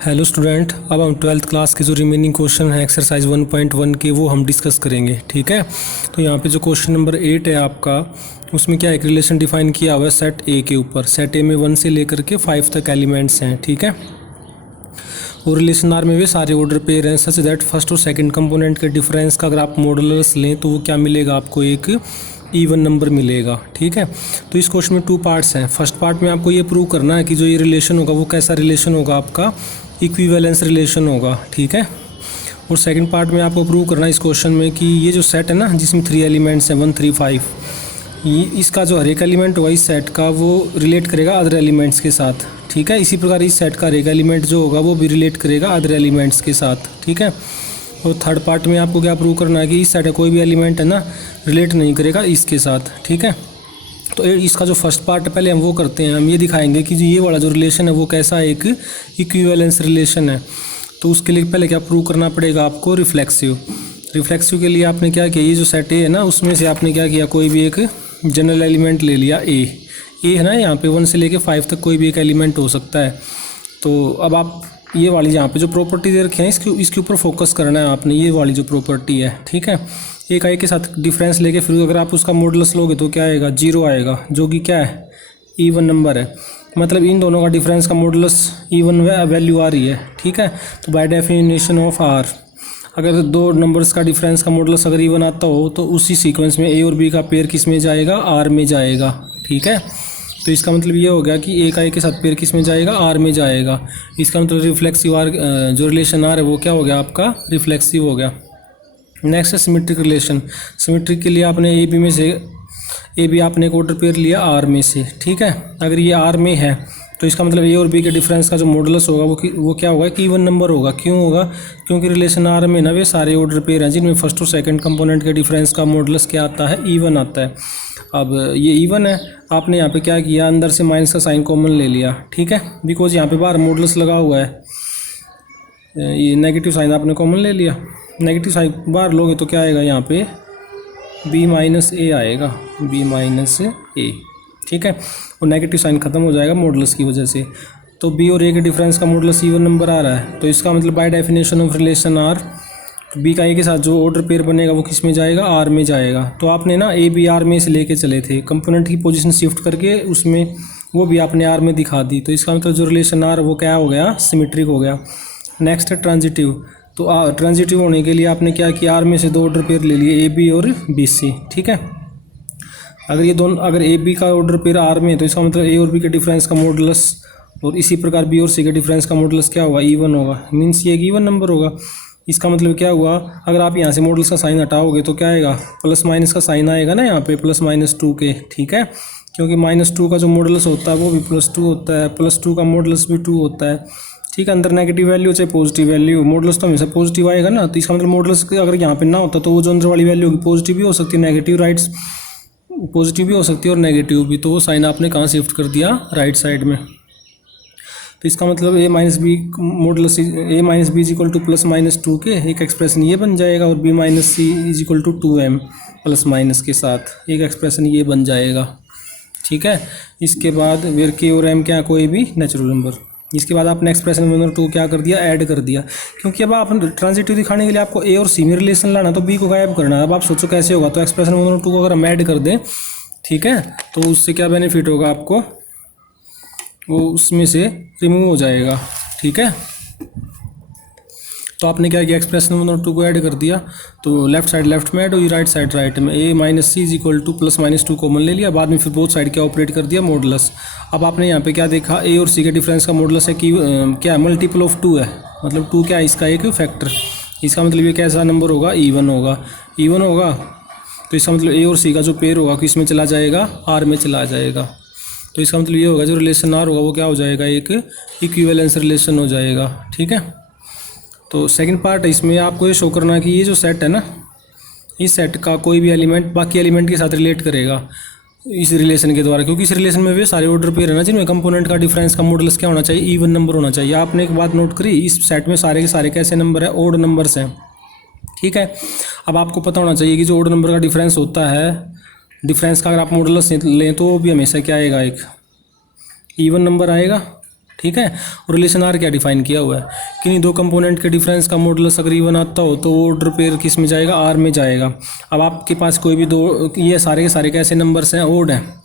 Hello student, अब हम twelfth class के जो रिमेनिंग क्वेश्चन हैं एक्सरसाइज 1.1 के वो हम डिस्कस करेंगे। ठीक है, तो यहाँ पे जो क्वेश्चन नंबर 8 है आपका, उसमें क्या एक रिलेशन डिफाइन किया हुआ है सेट ए के ऊपर। सेट ए में 1 से लेकर के 5 तक एलिमेंट्स हैं। ठीक है, और रिलेशन आर में वे सारे ऑर्डर पेयर हैं सच दैट फर्स्ट और सेकंड कंपोनेंट के डिफरेंस का अगर आप मॉडुलस लें तो वो क्या मिलेगा आपको, एक इवन नंबर मिलेगा। ठीक है, तो इस क्वेश्चन में 2 पार्ट्स हैं। फर्स्ट पार्ट में आपको ये प्रूव करना है कि जो ये रिलेशन होगा वो कैसा रिलेशन होगा, आपका इक्विवेलेंस रिलेशन होगा। ठीक है, और सेकंड पार्ट में आपको प्रूव करना है इस क्वेश्चन में कि ये जो सेट है ना, जिसमें 3 एलिमेंट्स हैं 1 3 5, ये इसका जो हर एक एलिमेंट होगा इस सेट का वो रिलेट करेगा अदर एलिमेंट्स के साथ। ठीक है, इसी प्रकार इस सेट का हर एक एलिमेंट जो होगा वो भी रिलेट करेगा अदर एलिमेंट्स के साथ। ठीक है, और थर्ड पार्ट में आपको क्या प्रूव करना है कि इस सेट का कोई भी एलिमेंट है ना रिलेट नहीं करेगा इसके साथ। ठीक है, तो इसका जो फर्स्ट पार्ट है पहले हम वो करते हैं। हम ये दिखाएंगे कि ये वाला जो रिलेशन है वो कैसा एक इक्विवेलेंस रिलेशन है। तो उसके लिए पहले क्या प्रूव करना पड़ेगा आपको, रिफ्लेक्सिव। रिफ्लेक्सिव के लिए आपने क्या किया, ये जो सेट ए है ना उसमें से आपने क्या किया, कोई भी एक जनरल एलिमेंट ले लिया। ए है ना, यहाँ पे 1 से लेके 5 तक कोई भी एक एलिमेंट हो सकता है। तो अब आप ये वाली यहाँ पे जो प्रॉपर्टी दे रखे हैं इसके ऊपर फोकस करना है आपने, ये वाली जो प्रॉपर्टी है। ठीक है, एक आई के साथ डिफरेंस लेके फिर अगर आप उसका मॉडुलस लोगे तो क्या आएगा, 0 आएगा, जो कि क्या है, इवन नंबर है। मतलब इन दोनों का डिफरेंस का मॉडुलस इवन वैल्यू आ रही है। ठीक है, तो बाय डेफिनेशन ऑफ आर, अगर 2 नंबर्स का डिफरेंस का मॉडुलस अगर इवन आता हो तो उसी सीक्वेंस में ए और बी का पेयर किस में जाएगा, आर में जाएगा। ठीक है, तो इसका मतलब ये हो गया कि ए का ए के साथ पेयर किस में जाएगा, आर में जाएगा। इसका मतलब रिफ्लेक्सिव आर जो रिलेशन आर है वो क्या हो गया आपका, रिफ्लेक्सिव हो गया। नेक्स्ट है सिमेट्रिक रिलेशन। सिमेट्रिक के लिए आपने ए बी में से ए बी आपने एक ऑर्डर पेयर लिया आर में से। ठीक है, अगर ये आर में है तो इसका मतलब ए और बी के डिफरेंस का जो मॉडुलस होगा वो क्या होगा कि इवन नंबर होगा। क्यों होगा, क्योंकि रिलेशन आर में ना वे सारे ऑर्डर पेयर हैं जिनमें फर्स्ट और सेकंड कंपोनेंट के डिफरेंस का मॉडुलस क्या आता है, इवन आता है। अब ये इवन है, आपने यहाँ पे क्या किया, अंदर से माइनस का साइन कॉमन ले लिया। ठीक है, बिकॉज यहाँ पे बाहर मॉडुलस लगा हुआ है, ये नेगेटिव साइन आपने कॉमन ले लिया। नेगेटिव साइन बाहर लोगे तो क्या आएगा, यहाँ पे b माइनस ए आएगा, b माइनस ए। ठीक है, और नेगेटिव साइन खत्म हो जाएगा मॉडुलस की वजह से। तो b और a के डिफरेंस का मॉडुलस इवन नंबर आ रहा है, तो इसका मतलब by definition of relation r, b का a के साथ जो ऑर्डर पेयर बनेगा वो किस में जाएगा, r में जाएगा। तो आपने ना a b r में से लेके चले थे, कंपोनेंट की पोजीशन शिफ्ट करके उसमें वो भी आपने r में दिखा दी। तो इसका मतलब जो रिलेशन r वो क्या हो गया, सिमेट्रिक हो गया। नेक्स्ट है ट्रांजिटिव। तो ट्रांजिटिव होने के लिए आपने क्या किया, आर में से 2 ऑर्डर पेयर ले लिए, ए बी और बी सी। ठीक है, अगर ये दोनों, अगर ए बी का ऑर्डर पेयर आर में तो इसका मतलब ए और बी के डिफरेंस का मॉडुलस और इसी प्रकार बी और सी के डिफरेंस का मॉडुलस क्या होगा, इवन होगा। मीन्स ये एक इवन नंबर होगा। इसका मतलब क्या हुआ, अगर आप यहाँ से मॉडुलस का साइन हटाओगे तो क्या आएगा, प्लस माइनस का साइन आएगा ना यहाँ पे, प्लस माइनस 2 के। ठीक है, क्योंकि -2 का जो मॉडुलस होता है वो भी +2 होता है, +2 का मॉडुलस भी 2 होता है। ठीक है, अंदर नेगेटिव वैल्यू चाहे पॉजिटिव वैल्यू, मॉडुलस तो हमेशा पॉजिटिव आएगा ना। तो इसका मतलब मॉडुलस अगर यहाँ पे ना होता तो वो जो अंदर वाली वैल्यू होगी पॉजिटिव भी हो सकती है, नेगेटिव राइट्स पॉजिटिव भी हो सकती है और नेगेटिव भी। तो वो साइन आपने कहाँ शिफ्ट कर दिया, राइट साइड में। तो इसका मतलब a minus b modulus a minus b is equal to plus minus 2 के एक एक्सप्रेशन ये बन जाएगा, और b minus c is equal to 2m plus minus के साथ एक एक्सप्रेशन ये बन जाएगा। ठीक है, इसके बाद वेर k और m क्या, कोई भी नेचुरल नंबर। इसके बाद आपने एक्सप्रेशन नंबर 2 क्या कर दिया, ऐड कर दिया। क्योंकि अब आप ट्रांजिटिव दिखाने के लिए आपको ए और सी में रिलेशन लाना, तो बी को गायब करना है। अब आप सोचो कैसे होगा, तो एक्सप्रेशन नंबर 2 को अगर हम ऐड कर दें, ठीक है, तो उससे क्या बेनिफिट होगा आपको, वो उसमें से रिमूव हो जाएगा। ठीक है, तो आपने क्या किया, एक्सप्रेशन नंबर 2 को ऐड कर दिया, तो लेफ्ट साइड लेफ्ट में ऐड हुई, राइट साइड राइट में। a minus c is equal to plus minus 2 common ले लिया, बाद में फिर बोथ साइड क्या ऑपरेट कर दिया, मॉडुलस। अब आपने यहाँ पे क्या देखा, a और c के डिफरेंस का मॉडुलस है कि क्या मल्टीपल ऑफ 2 है, मतलब 2 क्या है, इसका एक फैक्टर। इसका मतलब ये कैसा नंबर होगा, इवन होगा। इवन होगा तो इसका मतलब a और c का जो पेयर होगा किस में चला जाएगा, r में चला जाएगा। तो इसका मतलब ये होगा जो रिलेशन r होगा वो क्या हो जाएगा, एक इक्विवेलेंस रिलेशन हो जाएगा। ठीक है, तो सेकंड पार्ट है, इसमें आपको ये शो करना है कि ये जो सेट है ना, इस सेट का कोई भी एलिमेंट बाकी एलिमेंट के साथ रिलेट करेगा इस रिलेशन के द्वारा। क्योंकि इस रिलेशन में वे सारे ऑर्डर पेयर है ना जिनमें कंपोनेंट का डिफरेंस का मॉडुलस क्या होना चाहिए, इवन नंबर होना चाहिए। आपने एक बात नोट करी, इस सेट में सारे के सारे कैसे नंबर है, ऑड नंबर्स हैं। ठीक है, अब आपको पता होना चाहिए कि जो ऑड नंबर का डिफरेंस होता है, डिफरेंस का अगर आप मॉडुलस लें तो वो भी हमेशा क्या आएगा, एक इवन नंबर आएगा। ठीक है। और रिलेशन आर क्या डिफाइन किया हुआ है, किन्हीं दो कंपोनेंट के डिफरेंस का मॉडुलस अगर इवन आता हो तो वो ऑर्डर पेयर किस में जाएगा, आर में जाएगा। अब आपके पास कोई भी दो, ये सारे के सारे कैसे नंबर्स हैं, ओड हैं।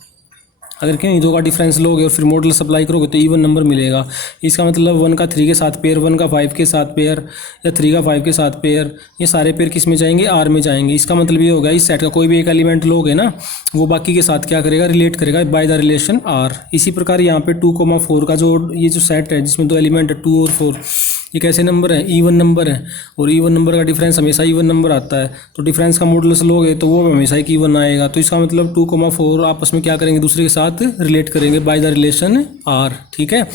अगर किन्हीं दो का डिफरेंस लोगे और फिर मॉडुलस अप्लाई करोगे तो इवन नंबर मिलेगा। इसका मतलब 1 का 3 के साथ पेयर, 1 का 5 के साथ पेयर, या 3 का 5 के साथ पेयर, ये सारे पेयर किस में जाएंगे, आर में जाएंगे। इसका मतलब ये होगा इस सेट का कोई भी एक एलिमेंट लोगे ना, वो बाकी के साथ क्या करेगा, रिलेट करेगा बाय द रिलेशन आर। इसी प्रकार यहाँ पे 2,4 का जो ये जो सेट है जिसमें दो एलिमेंट है 2 और 4, ये कैसे नंबर है, इवन नंबर है। और इवन नंबर का डिफरेंस हमेशा इवन नंबर आता है, तो डिफरेंस का मॉडुलस लोगे तो वो हमेशा एक इवन आएगा। तो इसका मतलब 2,4 आपस में क्या करेंगे, दूसरे के साथ रिलेट करेंगे बाय द रिलेशन आर। ठीक है।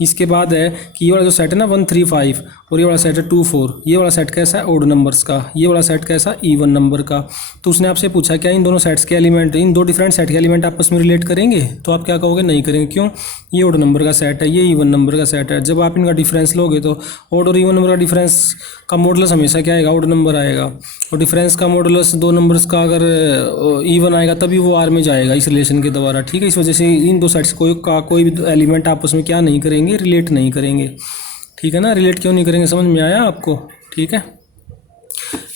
इसके बाद है कि ये वाला जो सेट है ना 1, 3, 5 और ये वाला सेट है 2, 4, ये वाला सेट कैसा है, ओड नंबर्स का, ये वाला सेट कैसा, इवन नंबर का। तो उसने आपसे पूछा क्या इन दोनों सेट्स के एलिमेंट, इन दो डिफरेंट सेट के एलिमेंट आपस में रिलेट करेंगे, तो आप क्या कहोगे, नहीं करेंगे। क्यों, ये ओड नंबर का सेट है, ये इवन नंबर का सेट है। जब आप इनका डिफरेंस लोगे तो ओड और इवन नंबर का डिफरेंस का मॉडुलस हमेशा क्या आएगा, ओड नंबर आएगा। और डिफरेंस का मॉडुलस दो नंबर्स का अगर इवन आएगा तभी वो आर में जाएगा इस रिलेशन के द्वारा। ठीक है। इस वजह से इन दो सेट्स कोई भी एलिमेंट आपस में क्या नहीं करेंगे, रिलेट नहीं करेंगे। ठीक है ना। रिलेट क्यों नहीं करेंगे, समझ में आया आपको। ठीक है।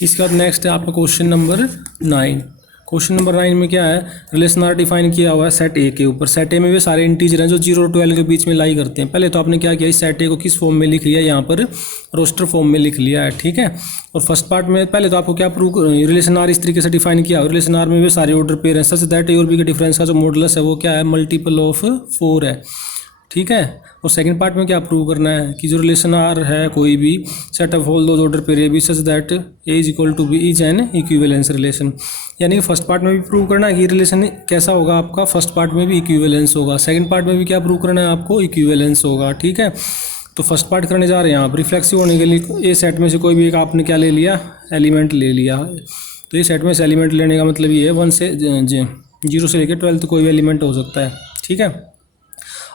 इसके बाद नेक्स्ट है आपका क्वेश्चन नंबर 9। क्वेश्चन नंबर 9 में क्या है, रिलेशन आर डिफाइन किया हुआ है सेट ए के ऊपर। सेट ए में वे सारे इंटीजर हैं जो 0 और 12 के बीच में लाई करते हैं। पहले तो आपने क्या किया, इस सेट ए को किस फॉर्म में लिख लिया, यहाँ पर रोस्टर फॉर्म में लिख लिया है। ठीक है। और फर्स्ट पार्ट में पहले तो आपको क्या प्रूव, रिलेशन आर इस तरीके से डिफाइन किया, रिलेशन आर में वे सारे ऑर्डर पेयर हैं सच दैट ए और बी के डिफरेंस का जो मॉडुलस है वो क्या है, मल्टीपल ऑफ 4 है। ठीक है। और सेकंड पार्ट में क्या प्रूव करना है कि जो रिलेशन आर है कोई भी set of all those order pair a b such that a is equal to b is an equivalence relation. यानी कि फर्स्ट पार्ट में भी प्रूव करना है कि रिलेशन कैसा होगा आपका, फर्स्ट पार्ट में भी इक्विवेलेंस होगा, सेकंड पार्ट में भी क्या प्रूव करना है आपको, इक्विवेलेंस होगा। ठीक है। तो फर्स्ट पार्ट करने जा रहे हैं आप, रिफ्लेक्सिव होने के लिए ए सेट में से कोई भी एक आपने क्या ले लिया, एलिमेंट ले लिया। तो ये सेट में से एलिमेंट लेने का मतलब ये है 1 से 0 से लेकर 12 कोई भी एलिमेंट हो सकता है। ठीक है।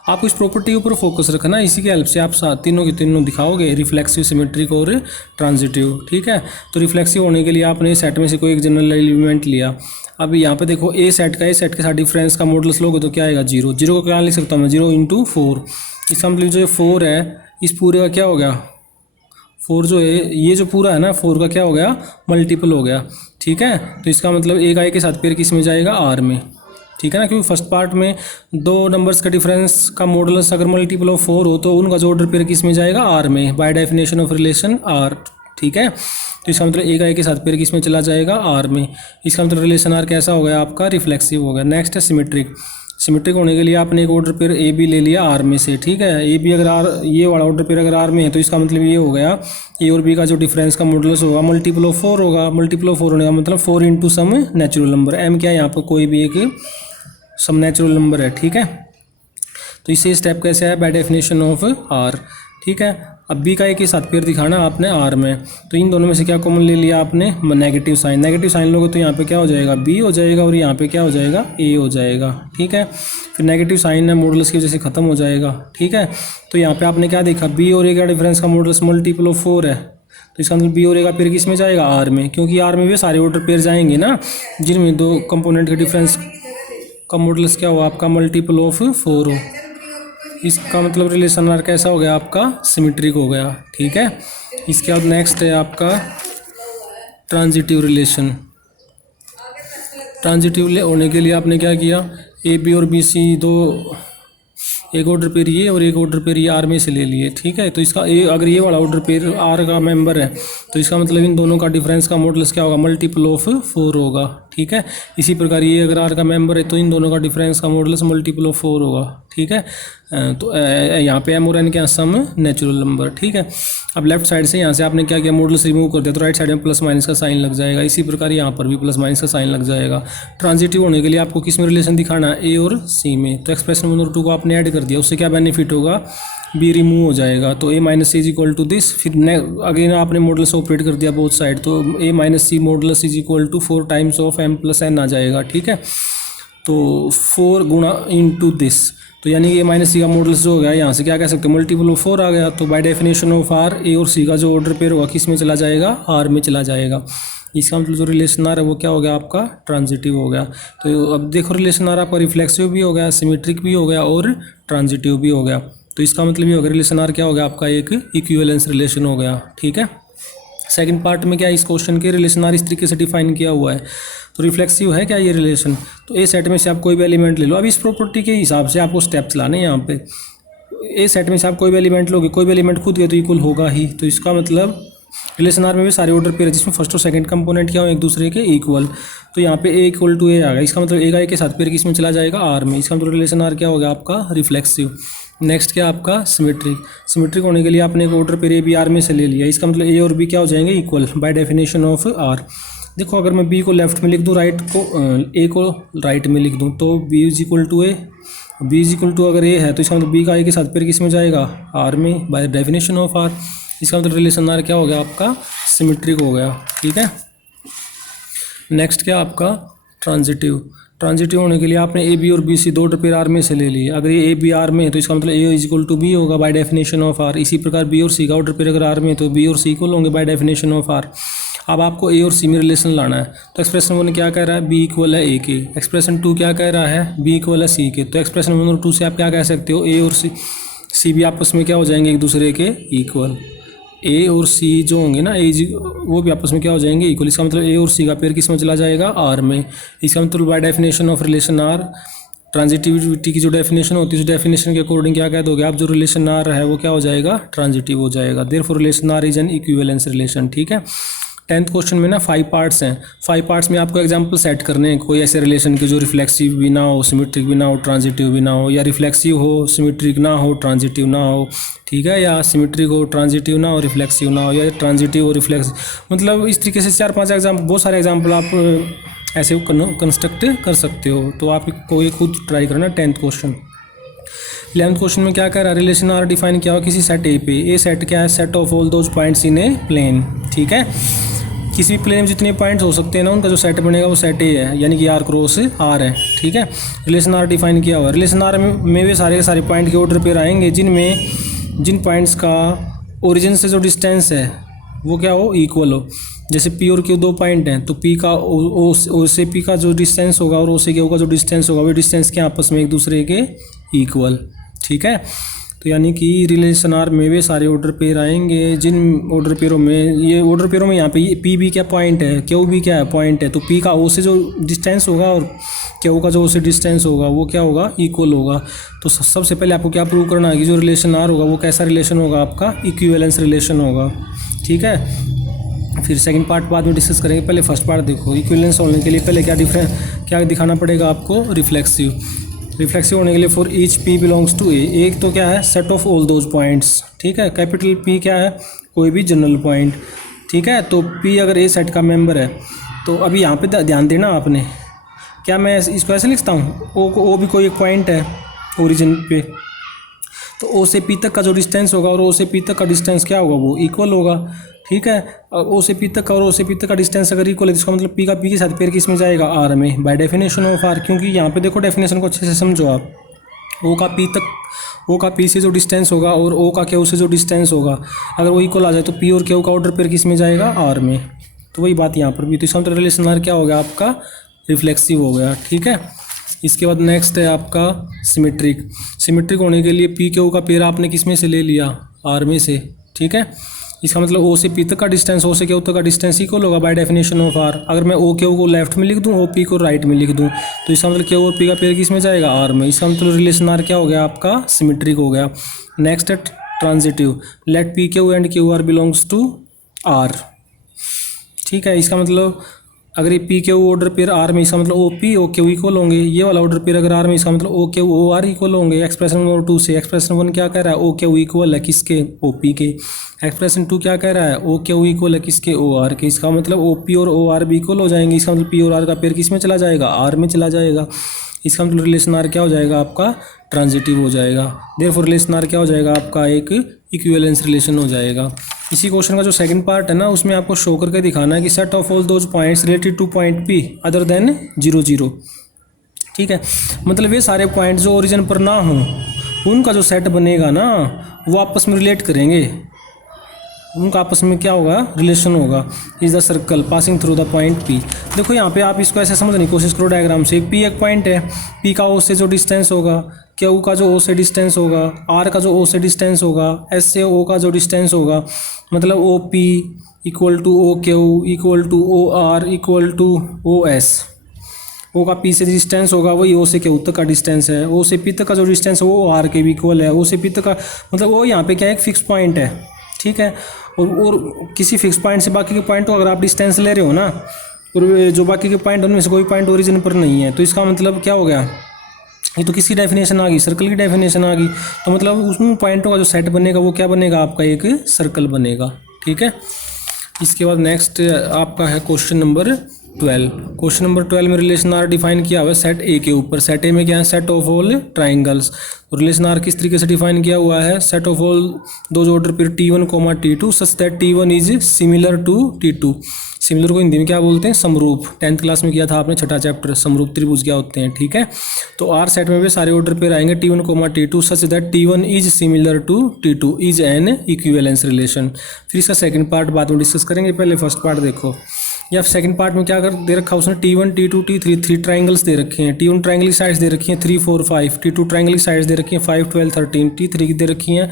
आपको इस प्रॉपर्टी के ऊपर फोकस रखना, इसी की हेल्प से आप तीनों के तीनों दिखाओगे, रिफ्लेक्सिव, सिमेट्रिक और ट्रांजिटिव। ठीक है। तो रिफ्लेक्सिव होने के लिए आपने सेट में से कोई एक जनरल एलिमेंट लिया। अब यहाँ पे देखो ए सेट के साथ डिफरेंस का मॉडुलस लोगे तो क्या आएगा, 0। 0 को क्या लिख सकता हूँ मैं, 0 × 4। इसका मतलब जो 4 है इस पूरे का क्या हो गया, 4 जो है ये जो पूरा है ना 4 का क्या हो गया, मल्टीपल हो गया। ठीक है। तो इसका मतलब एक आई के साथ पेयर किस में जाएगा, आर में। ठीक है ना। क्योंकि फर्स्ट पार्ट में दो नंबर्स का डिफरेंस का मॉडुलस अगर मल्टीपल ऑफ 4 हो तो उनका जो ऑर्डर पेयर किस में जाएगा, आर में, by definition of relation R. ठीक है। तो इसका मतलब एक आई के साथ पेयर किस में चला जाएगा, आर में। इसका मतलब रिलेशन आर कैसा हो गया आपका, रिफ्लेक्सिव हो गया। नेक्स्ट है सिमेट्रिक। सिमेट्रिक होने के लिए आपने एक ऑर्डर पेयर ए बी ले लिया आर में से। ठीक है। ए बी अगर आर, ये वाला ऑर्डर पेयर अगर आर में है तो इसका मतलब ये हो गया ए और बी का जो डिफरेंस का मॉडुलस होगा मल्टीपल ऑफ 4 होगा। मल्टीपल ऑफ 4 होने का मतलब 4 × सम नेचुरल नंबर। एम क्या है यहाँ पर, कोई भी एक सम नेचुरल नंबर है। ठीक है। तो इससे स्टेप कैसे है, बाय डेफिनेशन ऑफ आर। ठीक है। अब बी का एक ही साथ पेयर दिखाना आपने आर में, तो इन दोनों में से क्या कॉमन ले लिया आपने, नेगेटिव साइन। नेगेटिव साइन लोगे तो यहाँ पे क्या हो जाएगा, बी हो जाएगा, और यहाँ पे क्या हो जाएगा, ए हो जाएगा। ठीक है। फिर नेगेटिव साइन है मॉडुलस की वजह से खत्म हो जाएगा। ठीक है। तो यहाँ पे आपने क्या देखा, बी और ए का डिफरेंस का मॉडुलस मल्टीपल ऑफ 4 है, तो इसका मतलब बी और ए का पेयर किस में जाएगा, आर में, क्योंकि आर में भी सारे ऑर्डर पेयर जाएंगे ना जिनमें दो कंपोनेंट के डिफरेंस का मॉडुलस क्या हुआ आपका, मल्टीपल ऑफ 4 हो। इसका मतलब रिलेशन आर कैसा हो गया आपका, सिमेट्रिक हो गया। ठीक है। इसके बाद नेक्स्ट है आपका ट्रांजिटिव रिलेशन। ट्रांजिटिव होने के लिए आपने क्या किया, ए बी और बी सी दो, एक ऑर्डर पेयर ये और एक ऑर्डर पेयर ये आर में से ले लिए। ठीक है। तो इसका अगर ये वाला ऑर्डर पेयर आर का मेंबर है तो इसका मतलब इन दोनों का डिफरेंस का मॉडुलस क्या होगा, मल्टीपल ऑफ 4 होगा। ठीक है। इसी प्रकार ये अगर आर का मेंबर है तो इन दोनों का डिफरेंस का मॉडुलस मल्टीपल ऑफ 4 होगा। ठीक है। तो यहाँ पे एम और एन क्या, सम नेचुरल नंबर। ठीक है। अब लेफ्ट साइड से यहाँ से आपने क्या किया, मॉडुलस रिमूव कर दिया तो राइट साइड में प्लस माइनस का साइन लग जाएगा। इसी प्रकार यहाँ पर भी प्लस माइनस का साइन लग जाएगा। ट्रांजिटिव होने के लिए आपको किस में रिलेशन दिखाना है, ए और सी में। तो एक्सप्रेशन 1 और 2 को आपने ऐड कर दिया, उससे क्या बेनिफिट होगा, बी रिमूव हो जाएगा, तो a minus c is equal to this. फिर अगेन आपने मॉडुलस ऑपरेट कर दिया बोथ साइड, तो a minus c modulus is equal to 4 times of m plus n आ जाएगा। ठीक है। तो 4 गुणा इंटू दिस, तो यानी कि ए माइनस सी का मॉडुलस जो हो गया, यहाँ से क्या कह सकते हैं, मल्टीपल ऑफ 4 आ गया। तो बाय डेफिनेशन ऑफ आर, ए और सी का जो ऑर्डर पेयर होगा किस में चला जाएगा, आर में चला जाएगा। इसका मतलब जो रिलेशन आर है वो क्या हो गया आपका, ट्रांजिटिव हो गया। तो अब देखो रिलेशन आर आपका रिफ्लेक्सिव भी हो गया, सिमेट्रिक भी हो गया और ट्रांजिटिव भी हो गया। तो इसका मतलब ये हो गया रिलेशन आर क्या हो गया आपका एक इक्विवेलेंस रिलेशन हो गया। ठीक है, सेकंड पार्ट में क्या है इस क्वेश्चन के रिलेशन आर इस तरीके से डिफाइन किया हुआ है। तो रिफ्लेक्सिव है क्या ये रिलेशन, तो ए सेट में से आप कोई भी एलिमेंट ले लो। अब इस प्रॉपर्टी के हिसाब से आपको स्टेप चलाने हैं यहाँ पे। ए सेट में से आप कोई भी एलिमेंट लोगे, कोई भी एलिमेंट खुद के तो इक्वल होगा ही। तो इसका मतलब रिलेशन आर में भी सारे ऑर्डर पेयर है जिसमें फर्स्ट और सेकंड कंपोनेंट क्या हो एक दूसरे के इक्वल। तो यहाँ पे ए इक्वल टू ए आ गया, इसका मतलब ए का ए के साथ पेयर किस में चला जाएगा आर में। इसका मतलब रिलेशन आर क्या हो गया आपका रिफ्लेक्सिव। नेक्स्ट क्या आपका सिमेट्रिक। सिमेट्रिक होने के लिए आपने एक order pair a b R में से ले लिया, इसका मतलब ए और बी क्या हो जाएंगे equal by definition of R. देखो अगर मैं बी को लेफ्ट में लिख दूँ, राइट को ए को राइट में लिख दूँ, तो b is equal to a, b is equal to अगर ए है तो इसका मतलब बी का ए के साथ पेयर किस में जाएगा आर में बाय डेफिनेशन ऑफ आर। इसका मतलब रिलेशन आर क्या हो गया आपका सिमेट्रिक हो गया। ठीक है, नेक्स्ट क्या आपका ट्रांजिटिव। ट्रांजिटिव होने के लिए आपने ए बी और बी सी दो ऑर्डर पेयर आर में से ले लिए। अगर ये ए बी आर में है तो इसका मतलब ए इज इक्वल टू बी होगा बाय डेफिनेशन ऑफ आर। इसी प्रकार बी और सी का ऑर्डर पेयर अगर आर में है तो बी और सी इक्वल होंगे बाय डेफिनेशन ऑफ आर। अब आपको ए और सी में रिलेशन लाना है, तो एक्सप्रेशन 1 क्या कह रहा है बी इक्वल है ए के, एक्सप्रेशन 2 क्या कह रहा है बी इक्वल है सी के। तो एक्सप्रेशन 1 और 2 से आप क्या कह सकते हो ए और सी भी आपस में क्या हो जाएंगे एक दूसरे के इक्वल। ए और सी जो होंगे ना ए वो भी आपस में क्या हो जाएंगे इक्वल। इसका मतलब ए और सी का पेयर किस में चला जाएगा आर में। इसका मतलब by definition of relation R transitivity की जो डेफिनेशन होती है उस डेफिनेशन के अकॉर्डिंग क्या कह दोगे आप, जो रिलेशन आर है वो क्या हो जाएगा ट्रांजिटिव हो जाएगा। Therefore relation R is an equivalence relation. ठीक है, 10th क्वेश्चन में ना 5 पार्ट्स हैं। 5 पार्ट्स में आपको एग्जांपल सेट करने हैं कोई ऐसे रिलेशन के जो रिफ्लेक्सिव भी ना हो, सिमेट्रिक भी ना हो, ट्रांजिटिव भी ना हो, या रिफ्लेक्सिव हो सिमेट्रिक ना हो ट्रांजिटिव ना हो। ठीक है, या सिमेट्रिक हो ट्रांजिटिव ना हो रिफ्लेक्सिव ना हो, या ट्रांजिटिव हो रिफ्लेक्सिव। मतलब इस तरीके से 4-5 एग्जाम्पल, बहुत सारे एग्जाम्पल आप ऐसे कंस्ट्रक्ट कर सकते हो। तो आप कोई खुद ट्राई करना। 10th question. 11th क्वेश्चन में क्या कह रहा है रिलेशन आर डिफाइन किया हो किसी सेट ए पे। ए सेट क्या है set of all those points in a plane. ठीक है, किसी भी प्लेन में जितने पॉइंट्स हो सकते हैं ना उनका जो सेट बनेगा वो सेट ए है, यानी कि आर क्रॉस आर है। ठीक है, रिलेशन आर डिफाइन किया हुआ। रिलेशन आर में वे सारे के सारे पॉइंट के ऑर्डर पेयर आएंगे जिन पॉइंट्स का ओरिजिन से जो डिस्टेंस है वो क्या हो इक्वल हो। जैसे पी और क्यू 2 पॉइंट हैं तो पी का ओ से पी का जो डिस्टेंस होगा और ओ से क्यू का जो डिस्टेंस होगा वो डिस्टेंस के आपस में एक दूसरे के इक्वल। ठीक है, तो यानी कि रिलेशन आर में वे सारे ऑर्डर पेयर आएंगे जिन ऑर्डर पेयरों में ये ऑर्डर पेयरों में यहाँ पे पी भी क्या पॉइंट है, क्यू भी क्या है पॉइंट है। तो पी का ओ से जो डिस्टेंस होगा और क्यू का जो ओ से डिस्टेंस होगा वो क्या होगा इक्वल होगा। तो सबसे पहले आपको क्या प्रूव करना है कि जो रिलेशन आर होगा वो कैसा रिलेशन होगा आपका इक्विवेलेंस रिलेशन होगा। ठीक है, फिर सेकंड पार्ट बाद में डिस्कस करेंगे। पहले फर्स्ट पार्ट देखो। इक्विवेलेंस होने के लिए पहले क्या दिखाना पड़ेगा आपको रिफ्लेक्सिव। रिफ्लेक्सिव होने के लिए for each p belongs to a. एक तो क्या है set of all those points. ठीक है, कैपिटल पी क्या है कोई भी जनरल पॉइंट। ठीक है, तो पी अगर ए सेट का मेंबर है तो अभी यहाँ पे ध्यान देना आपने, क्या मैं इसको ऐसे लिखता हूँ ओ भी कोई एक पॉइंट है ओरिजिन पे, तो ओ से पी तक का जो डिस्टेंस होगा और ओ से पी तक का डिस्टेंस क्या होगा वो इक्वल होगा। ठीक है, ओ से पी तक का और ओ से पी तक का डिस्टेंस अगर इक्वल है तो इसका मतलब पी का पी के साथ पेयर किस में जाएगा आर में बाय डेफिनेशन ऑफ आर। क्योंकि यहाँ पे देखो डेफिनेशन को अच्छे से समझो आप, ओ का पी से जो डिस्टेंस होगा और ओ का क्यू से जो डिस्टेंस होगा अगर वो इक्वल आ जाए तो पी और क्यू का ऑर्डर पेयर किस में जाएगा आर में। तो वही बात यहाँ पर भी। तो इसका मतलब रिलेशन आर क्या हो गया आपका रिफ्लेक्सिव हो गया। ठीक है, इसके बाद नेक्स्ट है आपका सिमेट्रिक। सिमेट्रिक होने के लिए पी क्यू का पेयर आपने किस में से ले लिया आर में से। ठीक है, इसका मतलब ओ से पी तक का डिस्टेंस ओ से क्यू तक का डिस्टेंस इक्वल होगा बाय डेफिनेशन ऑफ आर। अगर मैं ओ क्यू को लेफ्ट में लिख दूं ओ पी को राइट में लिख दूं तो इसका मतलब क्यू और पी का पेयर किस में जाएगा आर में। इसका मतलब रिलेशन आर क्या हो गया आपका सिमेट्रिक हो गया। नेक्स्ट है transitive. Let P Q and Q R belongs to R. ठीक है, इसका मतलब अगर ये P Q order pair R में इसका मतलब O P O Q equal होंगे। ये वाला ऑर्डर पेयर अगर आर में इसका मतलब O Q O R equal होंगे। एक्सप्रेशन 1 और 2 से एक्सप्रेशन 1 क्या कह रहा है ओ क्यू इक्वल है किसके ओ पी के। एक्सप्रेशन 2 क्या कह रहा है ओ क्यू इक्वल है किसके ओ आर के। इसका मतलब ओ पी और ओ आर भी इक्वल हो जाएंगे। इसका मतलब पी और आर का पेयर किस में चला जाएगा आर में चला जाएगा। इसका मतलब रिलेशन आर क्या हो जाएगा आपका ट्रांजिटिव हो जाएगा। देयरफॉर रिलेशन आर क्या हो जाएगा आपका एक इक्विवेलेंस रिलेशन हो जाएगा। इसी क्वेश्चन का जो सेकंड पार्ट है ना उसमें आपको शो करके दिखाना है कि set of all those points related two point P other than 0 0। ठीक है, मतलब ये सारे पॉइंट जो ओरिजिन पर ना हो उनका जो सेट बनेगा ना वो आपस में रिलेट करेंगे, उनका आपस में क्या होगा रिलेशन होगा। Is the circle passing through the point P. देखो यहाँ पे आप इसको ऐसे समझने की कोशिश करो डायग्राम से। पी एक पॉइंट है, पी का ओ से जो डिस्टेंस होगा क्यू का जो ओ से डिस्टेंस होगा, आर का जो ओ से डिस्टेंस होगा, एस से ओ का जो डिस्टेंस होगा, मतलब O P equal to O Q equal to O R equal to O S. O का पी से डिस्टेंस होगा वही ओ से क्यू तक का डिस्टेंस है, ओ से पी तक का जो डिस्टेंस है वो आर के भी इक्वल है, ओ से पी तक का मतलब वो यहाँ पे क्या है, एक फिक्स पॉइंट है, ठीक है। और किसी फिक्स पॉइंट से बाकी के पॉइंट को अगर आप डिस्टेंस ले रहे हो ना, और जो बाकी के पॉइंट उनमें से कोई पॉइंट ओरिजिन पर नहीं है, तो इसका मतलब क्या हो गया, ये तो किसी डेफिनेशन आ गई, सर्कल की डेफिनेशन आ गई। तो मतलब उसमें पॉइंटों का जो सेट बनेगा वो क्या बनेगा, आपका एक सर्कल बनेगा, ठीक है। इसके बाद नेक्स्ट आपका है क्वेश्चन नंबर 12। क्वेश्चन नंबर 12 में रिलेशन आर डिफाइन किया हुआ है सेट ए के ऊपर। सेट ए में क्या है, set of all triangles. Relation R किस तरीके से डिफाइन किया हुआ है, set of all those order pair T1, T2 such that T1 is similar to T2। Similar को हिंदी में क्या बोलते हैं, समरूप। 10th क्लास में किया था आपने, छठा चैप्टर, समरूप त्रिभुज क्या होते हैं, ठीक है। तो आर सेट में भी सारे ऑर्डर पेयर आएंगे T1, T2 such that T1 is similar to T2 is an equivalence relation. फिर इसका सेकंड पार्ट बाद में डिस्कस करेंगे, पहले फर्स्ट पार्ट देखो। या सेकंड पार्ट में क्या कर दे रखा है उसने, T1, T2, T3 three triangles दे रखे हैं। T1 ट्राइंगल की साइड्स दे रखी हैं 3, 4, 5। T2 ट्राइंगल की साइड्स दे रखी हैं 5, 12, 13। T3 की दे रखी हैं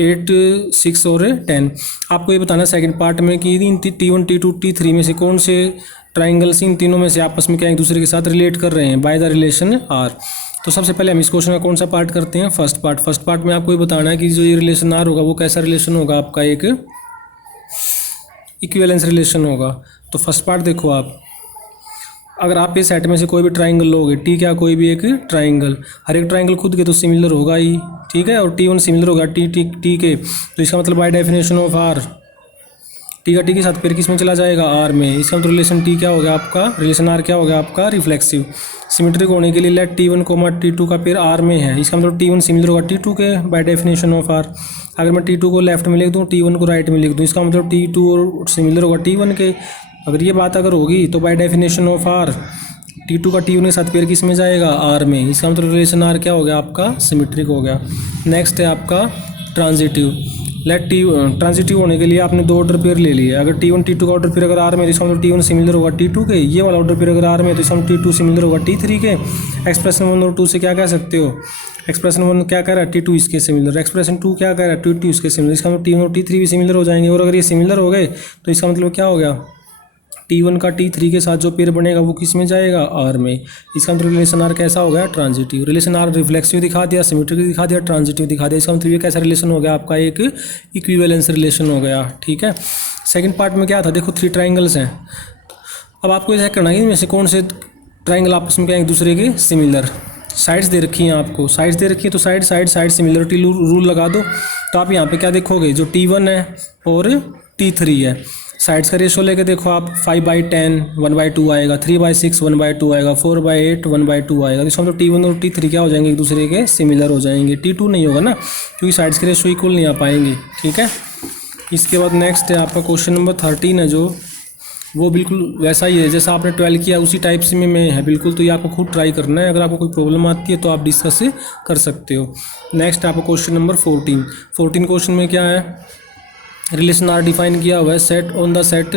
8, 6 और 10। आपको ये बताना सेकंड पार्ट में कि इन T1, T2, T3 में से कौन से ट्राइंगल्स इन तीनों में से आपस में क्या एक दूसरे के साथ रिलेट कर रहे हैं बाय द रिलेशन आर। तो सबसे पहले हम इस क्वेश्चन का कौन सा पार्ट करते हैं, फर्स्ट पार्ट। फर्स्ट पार्ट में आपको ये बताना है कि जो ये रिलेशन आर होगा वो कैसा रिलेशन होगा, आपका एक इक्विवेलेंस रिलेशन होगा। तो फर्स्ट पार्ट देखो आप, अगर आप इस सेट में से कोई भी ट्राइंगल लोगे, टी क्या कोई भी एक ट्राइंगल, हर एक ट्राइंगल खुद के तो सिमिलर होगा ही, ठीक है। और T1 सिमिलर होगा टी के, तो इसका मतलब by definition of R T का टी के साथ पेयर किस में चला जाएगा, आर में। इसका मतलब रिलेशन टी क्या हो गया आपका, रिलेशन आर क्या हो गया आपका, रिफ्लेक्सिव। सिमेट्रिक होने के लिए लेट T1, T2 का पेयर आर में है, इसका मतलब T1 सिमिलर होगा T2 के बाय डेफिनेशन ऑफ आर। अगर मैं T2 को लेफ्ट में लिख दूँ, T1 को राइट में लिख दूँ, इसका मतलब T2 और सिमिलर होगा T1 के। अगर ये बात अगर होगी तो bye definition of are T2 का T1 के साथ पेयर किस में जाएगा, आर में। इसका मतलब रिलेशन आर क्या हो गया आपका, सिमेट्रिक हो गया। नेक्स्ट है आपका ट्रांजिटिव। लेट ट्रांजिटिव होने के लिए आपने दो ऑर्डर पेयर ले लिए। अगर T1, T2 का ऑर्डर पेयर अगर आर में, तो इसका मतलब T1 सिमिलर होगा T2 के। ये वाला ऑर्डर पेयर अगर आर में, तो इसका मतलब T2 सिमिलर होगा T3 के। एक्सप्रेशन 1 और 2 से क्या कह सकते हो, एक्सप्रेशन 1 क्या कह रहा है, T2 इसके सिमिलर। एक्सप्रेशन 2 क्या कह रहा है, T2 इसके सिमिलर। इसका मतलब T1 और T3 भी सिमिलर हो जाएंगे। और अगर ये सिमिलर हो गए तो इसका मतलब क्या हो गया, T1 का T3 के साथ जो पेयर बनेगा वो किस में जाएगा, आर में। इसका मतलब रिलेशन आर कैसा हो गया, ट्रांजिटिव। रिलेशन आर रिफ्लेक्सिव दिखा दिया, सिमेट्रिक दिखा दिया, ट्रांजिटिव दिखा दिया। इसका मतलब ये कैसा रिलेशन हो गया आपका, एक इक्विवेलेंस रिलेशन हो गया, ठीक है। सेकंड पार्ट में क्या था, देखो 3 ट्राइंगल्स हैं। अब आपको ऐसा करना है इनमें से कौन से ट्राइंगल आपस में क्या एक दूसरे के सिमिलर। साइड्स दे रखी हैं आपको, साइड्स दे रखी है तो साइड सिमिलरिटी रूल लगा दो। तो आप यहाँ पे क्या देखोगे, जो T1 है और T3 है, साइड्स का रेशो लेके देखो आप, 5/10 1/2 आएगा, 3/6 1/2 आएगा, 4/8 1/2 आएगा। तो इसका मतलब T1 और T3 क्या हो जाएंगे, एक दूसरे के सिमिलर हो जाएंगे। T2 नहीं होगा ना, क्योंकि साइड्स के रेशो इक्वल नहीं आ पाएंगे, ठीक है। इसके बाद नेक्स्ट है आपका क्वेश्चन नंबर 13 है, जो वो बिल्कुल वैसा ही है जैसा आपने 12 किया, उसी टाइप से में है बिल्कुल। तो ये आपको खुद ट्राई करना है, अगर आपको कोई प्रॉब्लम आती है तो आप डिस्कस कर सकते हो। नेक्स्ट आपका क्वेश्चन नंबर 14 क्वेश्चन में क्या है, रिलेशन आर डिफाइन किया हुआ है set on the set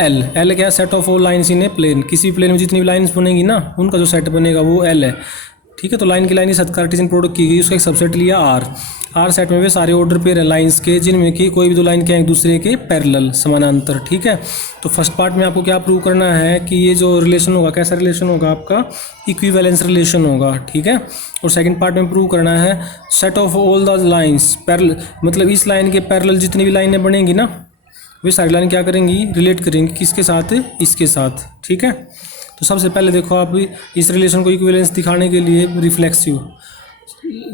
L क्या है, set of all lines in a plane. किसी प्लेन में जितनी भी लाइन्स बनेगी ना, उनका जो सेट बनेगा वो एल है, ठीक है। तो लाइन की लाइन के साथ कार्टेशियन प्रोडक्ट की गई, उसका एक सबसेट लिया आर सेट में वे सारे ऑर्डर पेयर हैं लाइंस के, जिनमें कि कोई भी दो लाइन के एक दूसरे के पैरेलल समानांतर, ठीक है। तो फर्स्ट पार्ट में आपको क्या प्रूव करना है कि ये जो रिलेशन होगा कैसा रिलेशन होगा आपका, इक्विवेलेंस रिलेशन होगा, ठीक है। और सेकंड पार्ट में प्रूव करना है set of all the lines parallel, मतलब इस लाइन के पैरेलल जितनी भी लाइनें बनेंगी ना, वे सारी लाइन क्या करेंगी, रिलेट करेंगी किसके साथ, इसके साथ, ठीक है। तो सबसे पहले देखो आप इस रिलेशन को इक्विवेलेंस दिखाने के लिए रिफ्लेक्सिव,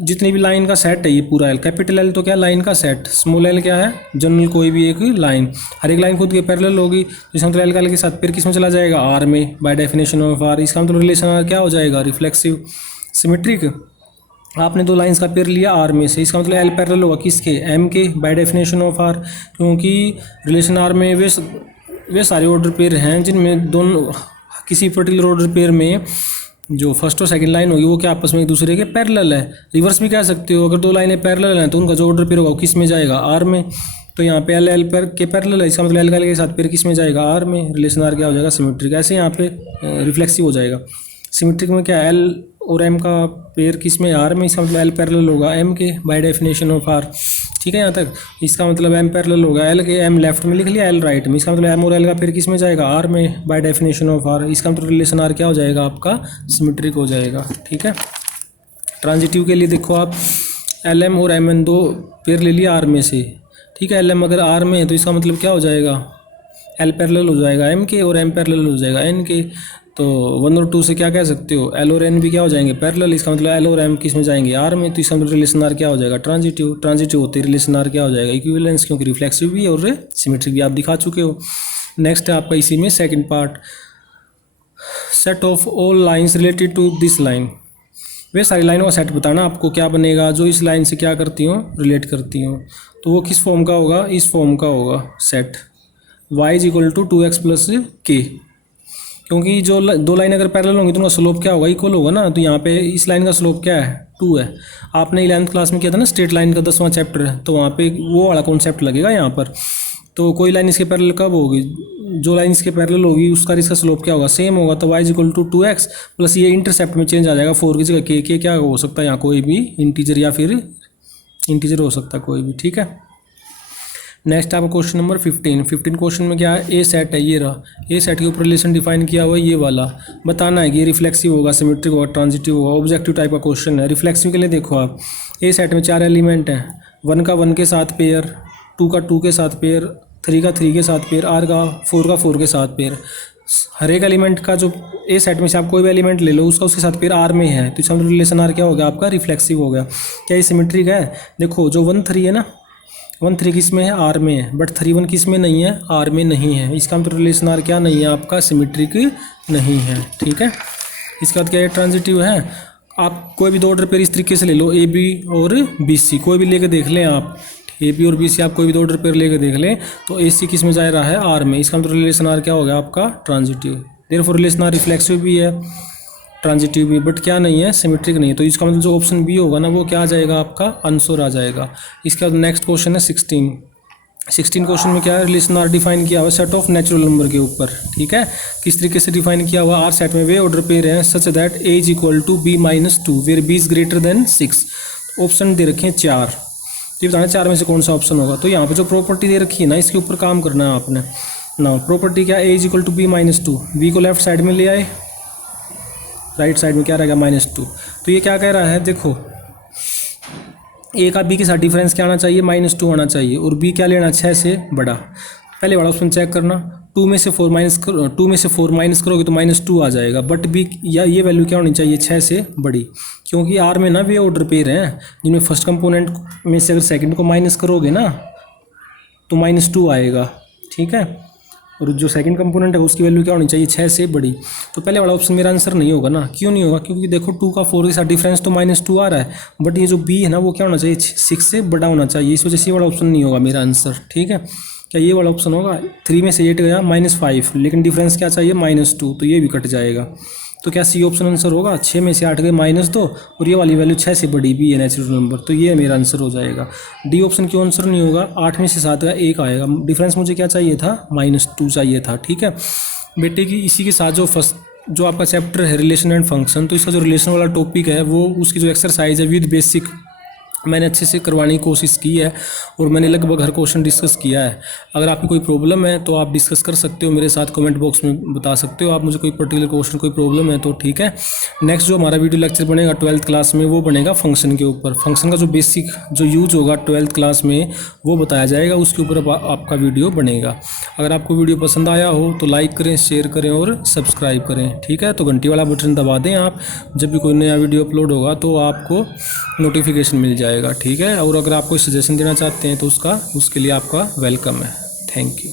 जितनी भी लाइन का सेट है ये पूरा एल, कैपिटल एल तो क्या लाइन का सेट, स्मॉल एल क्या है जनरल कोई भी एक लाइन, हर एक लाइन खुद के पैरेलल होगी। इसका मतलब एल का एल के साथ पेयर किस में चला जाएगा, आर में, बाय डेफिनेशन ऑफ आर। इसका मतलब रिलेशन आर क्या हो जाएगा, रिफ्लेक्सिव। सिमेट्रिक, आपने दो लाइंस का पेयर लिया आर में से, इसका मतलब एल पैरेलल होगा किसके, एम के, बाय डेफिनेशन ऑफ आर। क्योंकि रिलेशन आर में वे सारे ऑर्डर पेयर हैं जिनमें दोनों किसी पर्टिकुलर ऑर्डर पेयर में जो फर्स्ट और सेकंड लाइन होगी वो क्या आपस में एक दूसरे के पैरेलल है। रिवर्स भी कह सकते हो, अगर दो लाइनें पैरेलल हैं तो उनका जो ऑर्डर पेयर होगा वो किस में जाएगा, आर में। तो यहाँ पे एल एल पर के पैरेलल है, इसका मतलब एल का एल के साथ पेयर किस में जाएगा, आर में। रिलेशन आर क्या हो जाएगा, सिमेट्रिक। ऐसे यहाँ पे रिफ्लेक्सिव हो जाएगा। सिमेट्रिक में क्या एल और एम का पेयर किस में, आर में, इसका मतलब एल पैरेलल होगा एम के बाय डेफिनेशन ऑफ आर। ठीक है यहाँ तक। इसका मतलब एम पैरेलल होगा एल के, एम लेफ्ट में लिख लिया, एल राइट में, इसका मतलब एम और एल का पेयर किस में जाएगा, आर में बाय डेफिनेशन ऑफ आर। इसका मतलब रिलेशन आर क्या हो जाएगा आपका, सिमेट्रिक हो जाएगा। ठीक है। ट्रांजिटिव के लिए देखो आप, एल एम और एम एन दो पेयर ले लिया आर में से। ठीक है। एल एम अगर आर में है तो इसका मतलब क्या हो जाएगा, एल पैरेलल हो जाएगा एम के और एम पैरेलल हो जाएगा एन के। तो 1 और 2 से क्या कह सकते हो, एल और एन भी क्या हो जाएंगे, पैरेलल। इसका मतलब एल और एम किस में जाएंगे, आर में। तो इसका मतलब रिलेशन आर क्या हो जाएगा, ट्रांजिटिव। ट्रांजिटिव होते ही रिलेशन आर क्या हो जाएगा, इक्विवेलेंस, क्योंकि रिफ्लेक्सिव भी और सिमेट्रिक भी आप दिखा चुके हो। नेक्स्ट है आपका इसी में second part, set of all lines related to this line. वे सारी लाइनों का सेट बताना आपको क्या बनेगा, जो इस लाइन से क्या करती हो, रिलेट करती हो। तो वो किस फॉर्म का होगा, इस फॉर्म का होगा set, y is equal to 2x plus k. क्योंकि जो दो लाइन अगर पैरेलल होंगी तो उनका स्लोप क्या होगा, इक्वल होगा ना। तो यहाँ पे इस लाइन का स्लोप क्या है, 2 है। आपने 11th क्लास में किया था ना स्ट्रेट लाइन का 10वां चैप्टर है, तो वहाँ पे वो वाला कॉन्सेप्ट लगेगा यहाँ पर। तो कोई लाइन इसके पैरेलल कब होगी, जो लाइन इसके पैरेलल होगी उसका इसका स्लोप क्या होगा, सेम होगा। तो y is equal to 2x plus ये इंटरसेप्ट में चेंज आ जाएगा 4 की जगह के क्या हो सकता है यहाँ, कोई भी इंटीजर या फिर इंटीजर हो सकता है कोई भी। ठीक है। नेक्स्ट आपका क्वेश्चन नंबर 15 क्वेश्चन में क्या है, ए सेट है, ये रहा। ए सेट के ऊपर रिलेशन डिफाइन किया हुआ है, ये वाला बताना है कि ये रिफ्लेक्सिव होगा, सिमेट्रिक होगा, ट्रांजिटिव होगा। ऑब्जेक्टिव टाइप का क्वेश्चन है। रिफ्लेक्सिव के लिए देखो आप, ए सेट में 4 एलिमेंट हैं, 1 का 1 के साथ पेयर, 2 का 2 के साथ पेयर, 3 का 3 के साथ पेयर, आर का 4 के साथ पेयर। हर एक एलिमेंट का जो ए सेट में से आप कोई भी एलिमेंट ले लो उसका उसके साथ पेयर आर में है, तो इसका रिलेशन आर क्या हो गया आपका, रिफ्लेक्सिव हो गया। क्या ये सिमेट्रिक है, देखो जो 1 3 है ना, 1 3 किस में है, आर में है, बट 3 1 किस में नहीं है, आर में नहीं है। इसका मतलब रिलेशन आर क्या नहीं है आपका, सिमेट्रिक नहीं है। ठीक है। इसके बाद क्या है, ट्रांजिटिव है। आप कोई भी 2 ऑर्डर पेयर इस तरीके से ले लो, ए बी और बी सी, कोई भी लेके देख लें आप, ए बी और बी सी आप कोई भी 2 ऑर्डर पेयर लेके देख लें, तो ए सी किस में जा रहा है, आर में। इसका मतलब रिलेशन आर क्या हो गया आपका, transitive. Therefore relation are reflexive भी है, ट्रांजिटिव भी, बट क्या नहीं है, सिमेट्रिक नहीं है। तो इसका मतलब जो ऑप्शन बी होगा ना वो क्या आ जाएगा आपका, आंसर आ जाएगा। इसके बाद नेक्स्ट क्वेश्चन है 16 क्वेश्चन में क्या है, रिलेशन आर डिफाइन किया हुआ सेट ऑफ नेचुरल नंबर के ऊपर। ठीक है। किस तरीके से डिफाइन किया हुआ, आर सेट में वे ऑर्डर पेयर हैं such that a is equal to b minus 2 where b is greater than 6। Option दे रखे हैं 4, तो ये बताना 4 में से कौन सा ऑप्शन होगा। तो यहाँ पे जो प्रॉपर्टी दे रखी है ना इसके ऊपर काम करना है आपने ना। प्रॉपर्टी क्या, a is equal to b minus 2, b को लेफ्ट साइड में ले आए, राइट साइड में क्या रहेगा, -2। तो ये क्या कह रहा है, देखो ए का बी के साथ डिफरेंस क्या आना चाहिए, -2 आना चाहिए, और बी क्या लेना, 6 से बड़ा। पहले वाला ऑप्शन चेक करना, 2 में से 4 माइनस करोगे तो -2 आ जाएगा, बट बी या ये वैल्यू क्या होनी चाहिए, 6 से बड़ी। क्योंकि आर में ना वे ऑर्डर पेयर हैं जिनमें फर्स्ट कंपोनेंट में से अगर सेकंड को माइनस करोगे ना तो -2 आएगा। ठीक है। और जो सेकंड कंपोनेंट है उसकी वैल्यू क्या होनी चाहिए, 6 से बड़ी। तो पहले वाला ऑप्शन मेरा आंसर नहीं होगा ना। क्यों नहीं होगा, क्योंकि देखो 2 का 4 के साथ डिफरेंस तो -2 आ रहा है, बट ये जो बी है ना वो क्या होना चाहिए, 6 से बड़ा होना चाहिए। इस वजह से ये वाला ऑप्शन नहीं होगा मेरा आंसर। ठीक है। क्या ये वाला ऑप्शन होगा, 3 में से 8 गया -5, लेकिन डिफरेंस क्या चाहिए, -2, तो ये भी कट जाएगा। तो क्या सी ऑप्शन आंसर होगा, 6 में से 8 गए -2 और ये वाली वैल्यू 6 से बड़ी भी है नेचुरल नंबर, तो ये मेरा आंसर हो जाएगा। डी ऑप्शन क्यों आंसर नहीं होगा, 8 में से 7 का 1 आएगा, डिफरेंस मुझे क्या चाहिए था, -2 चाहिए था। ठीक है बेटे की। इसी के साथ जो आपका चैप्टर है रिलेशन एंड फंक्शन, तो इसका जो रिलेशन वाला टॉपिक है वो उसकी जो एक्सरसाइज है विद बेसिक मैंने अच्छे से करवाने की कोशिश की है और मैंने लगभग हर क्वेश्चन डिस्कस किया है। अगर आपकी कोई प्रॉब्लम है तो आप डिस्कस कर सकते हो मेरे साथ, कमेंट बॉक्स में बता सकते हो आप मुझे कोई पर्टिकुलर क्वेश्चन कोई प्रॉब्लम है तो। ठीक है। नेक्स्ट जो हमारा वीडियो लेक्चर बनेगा 12th क्लास में वो बनेगा फंक्शन के ऊपर। फंक्शन का जो बेसिक जो यूज होगा 12th क्लास में वो बताया जाएगा, उसके ऊपर आपका वीडियो बनेगा। अगर आपको वीडियो पसंद आया हो तो लाइक करें, शेयर करें और सब्सक्राइब करें। ठीक है। तो घंटी वाला बटन दबा दें आप, जब भी कोई नया वीडियो अपलोड होगा तो आपको नोटिफिकेशन मिल जाएगा। ठीक है। और अगर आप कोई सजेशन देना चाहते हैं तो उसके लिए आपका वेलकम है। Thank you.